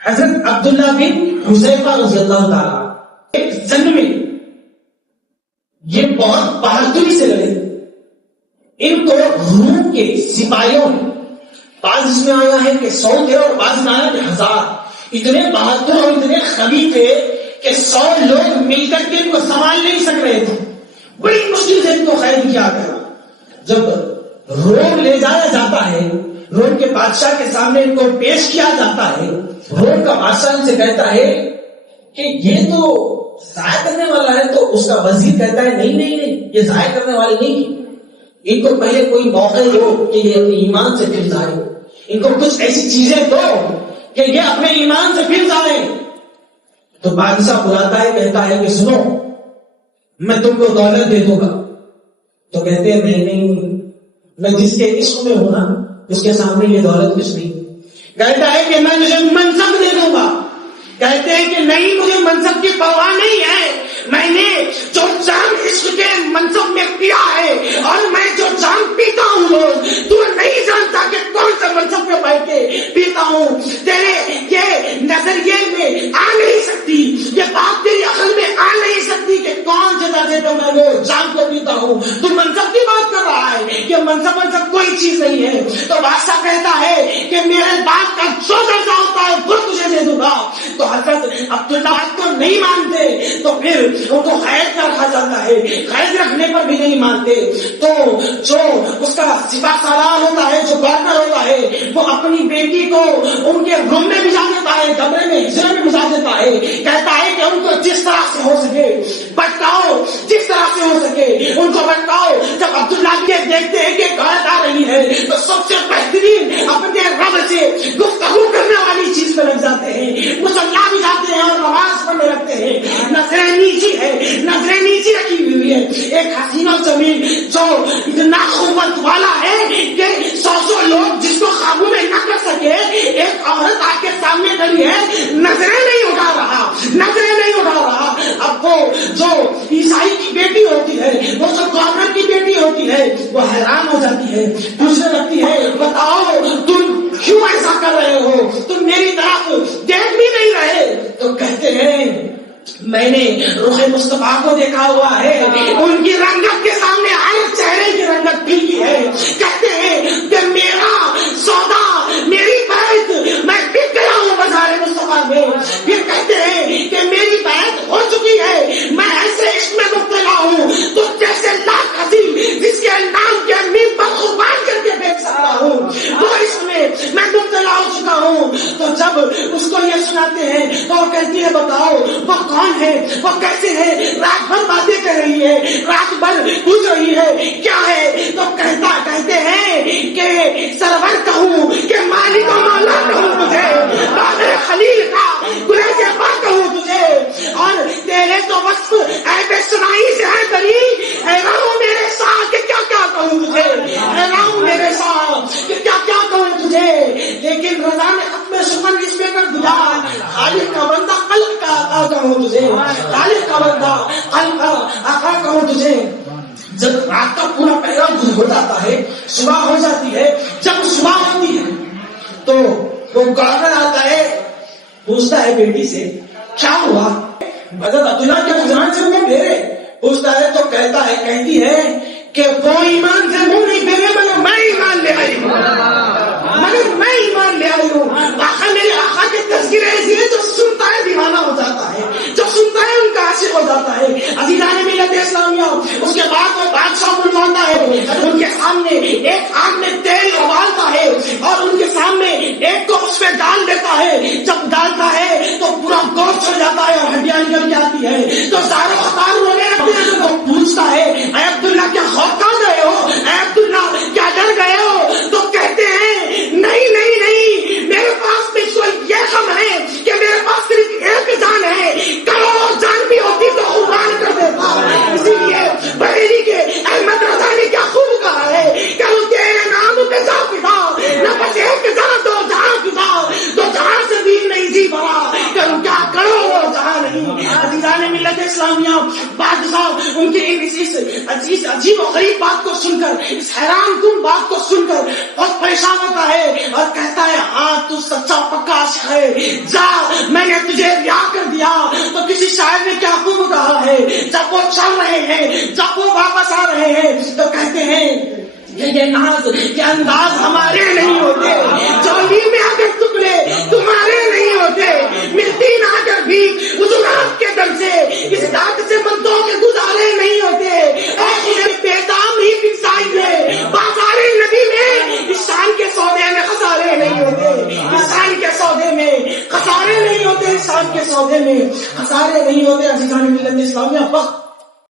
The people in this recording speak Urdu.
حضرت عبداللہ بن حذیفہ رضی اللہ تعالیٰ جنگ میں یہ بہت بہادری سے لڑے. ان کو روم کے سپاہیوں نے، بعض اس میں آیا ہے کہ 100 تھے اور بعض میں آیا کہ 1000، اتنے بہادر اور اتنے قوی تھے کہ 100 لوگ مل کر کے ان کو سنبھال نہیں سک رہے تھے. بڑی مشکل سے ان کو قید کیا گیا. جب روم لے جایا جاتا ہے، روم کے بادشاہ کے سامنے ان کو پیش کیا جاتا ہے، روم کا بادشاہ ان سے کہتا ہے کہ یہ تو ضائع کرنے والا ہے. تو اس کا وزیر کہتا ہے نہیں، یہ ضائع کرنے والے نہیں، ان کو پہلے کوئی موقع دو کہ یہ اپنے ایمان سے پھر جائے، ان کو کچھ ایسی چیزیں دو کہ یہ اپنے ایمان سے پھر جائے. تو بادشاہ بلاتا ہے، کہتا ہے کہ سنو، میں تم کو دولت دے دوں گا. تو کہتے ہیں نہیں، میں جس کے عشق میں ہوں نا اس کے سامنے یہ دولت کچھ نہیں. کہتا ہے کہ میں مجھے منصب دے دوں گا. کہتے ہیں کہ نہیں، مجھے منصب کی پرواہ نہیں ہے، میں نے جو جان عشق کے منصب میں پیا ہے اور میں جو جان پیتا ہوں تو نہیں جانتا کہ کون سا منصب میں بیٹھ کے پیتا ہوں. تیرے یہ نظریے میں آ نہیں سکتی، یہ بات تیری عقل میں آ نہیں سکتی کہ کون سے درجے پہ میں وہ جان کو پیتا ہوں. تو منصب کی بات کر رہا ہے کہ منصب کوئی چیز نہیں ہے. تو بادشاہ کہتا ہے کہ میرے باپ کا جو درجہ ہوتا ہے وہ تجھے دے دوں گا. تو حضرت عبداللہ کو نہیں مانتے تو پھر ان کو قید میں رکھا جاتا ہے. قید رکھنے پر بھی نہیں مانتے تو جو اس کا سپاہ سالار ہوتا ہے، جو گورنر ہوتا ہے، وہ اپنی بیٹی کو ان کے روم میں بھجا دیتا ہے، کمرے میں ہجرے میں بھجا دیتا ہے. کہتا ہے کہ ان کو جس طرح سے ہو سکے بھٹکاؤ، جس طرح سے ہو سکے ان کو بھٹکاؤ. جب عبداللہ یہ دیکھتے ہیں کہ قید آ رہی ہے تو سب سے بہترین اپنے رب سے گفتگو کرنے والی چیز پہ لگ جاتے ہیں، مصلی بھی جاتے ہیں اور نماز پڑھنے لگتے ہیں. نظریں نیچی ہے، نظریں نیچی رکھی ہوئی ہے. ایک حسینہ زمین جو اتنا قوت والا ہے کہ 100 لوگ جس کو قابو میں نہ کر سکے، ایک عورت آ کے سامنے کھڑی ہے، نظریں نہیں اٹھا رہا. اب وہ جو عیسائی کی بیٹی ہوتی ہے، وہ جو گورنر کی بیٹی ہوتی ہے، وہ حیران ہو جاتی ہے، پوچھنے لگتی ہے بتاؤ تم کیوں ایسا کر رہے ہو، تم میری طرف دیکھ بھی نہیں رہے. تو کہتے ہیں میں نے روح مصطفیٰ کو دیکھا ہوا ہے، ان کی رنگت کے سامنے ہر چہرے کی رنگت پھیکی ہے. کہتے ہیں کہ میرا سودا، میری بیعت، میں بک گیا ہوں بازار مصطفیٰ میں. پھر کہتے ہیں کہ میری بیعت ہو چکی ہے، میں ایسے عشق میں مبتلا ہوں تو جیسے لاکھ حسین جس کے نام کے میم پر قربان کر کے بیچ سکتا ہوں، وہ عشق میں مبتلا ہو چکا ہوں. تو جب اس کو یہ سناتے ہیں تو وہ کہتی ہے بتاؤ وہ کون ہے، وہ کیسے ہے، رات بھر باتیں کر رہی ہے، رات بھر پوچھ رہی ہے کیا ہے. تو کہتے ہیں کہ سرور کہوں کہ مالک و مولا کہوں تجھے، باغ خلیل کا گلیج پاک کہوں تجھے، اور تیرے تو وصف عیب سنائی سے ہے بری. حیران ہوں میرے ساتھ کہ کیا کیا کہوں تجھے، حیران ہوں میرے ساتھ کہ کیا کیا کہوں تجھے. لیکن رضا نے ختم سخن اس میں کر دیا، خالق کا بندہ قلب کا آقا کہوں تجھے، خالق کا بندہ قلب کا آقا کہوں تجھے. جب رات کا پورا پہلا گزر ہو جاتا ہے، صبح ہو جاتی ہے. جب صبح ہوتی ہے تو وہ گورنر آتا ہے، پوچھتا ہے بیٹی سے کیا ہوا. حضرت عبداللہ کے رجحان سے منہ پھیرے پوچھتا ہے تو کہتی ہے کہ وہ ایمان سے منہ نہیں پھیرے مگر میں ایمان لے آئی ہوں، میں ایمان لے آئی ہوں. آقا میرے آقا کے تذکرے ایسے ہیں جو سنتا ہے دیوانہ ہو جاتا ہے، جو سنتا ہے ان کا عاشق ہو جاتا ہے. عزیزان ملت اسلامیہ، اس کے بعد وہ بادشاہ بلواتا ہے، ان کے سامنے ایک آگ میں تیل ابالتا ہے اور ان کے سامنے ایک کو اس میں ڈال دیتا ہے. جب ڈالتا ہے تو پورا گوشت ہو جاتا ہے اور ہڈیاں نکل جاتی ہے. تو سارے خطار رونے لگتے ہیں. وہ پوچھتا ہے اے عبداللہ کیا خوف کر گئے ہو، اے عبداللہ کیا ڈر گئے ہو. تو کہتے ہیں نہیں، میرے پاس بھی کوئی یہ غم ہے کہ میرے پاس صرف ایک جان ہے، کروڑوں جان بھی ہوتی تو قربان کر دیتا. اسی لیے بریلی کے احمد رضا نے کیا خوب کہا ہے کہ تیرے نام ملت اسلامیہ بادشاہ ان کے اس عجیب و غریب بات کو سن کر، اس حیران کن بات کو سن کر بہت پریشان ہوتا ہے اور کہتا ہے ہاں تو سچا پکا عاشق ہے، جا میں نے تجھے رہا کر دیا۔ تو کسی شاعر نے کیا خوب کہا ہے، جب وہ چل رہے ہیں، جب وہ واپس آ رہے ہیں تو کہتے ہیں یہ ناز کے انداز ہمارے نہیں ہوتے، چولی میں آ کر ٹکڑے تمہارے نہیں ہوتے، ملتی نہ کر بھی حضورات کے دم سے اس دانت سے بندوں کے گزارے نہیں ہوتے۔ اور پیغام ہی فکسائی ہے بازار نبی میں، اس شان کے سودے میں خسارے نہیں ہوتے، انسان کے سودے میں خسارے نہیں ہوتے، انسان کے سودے میں خسارے نہیں ہوتے۔ عزیزان ملت اسلامیہ، وقت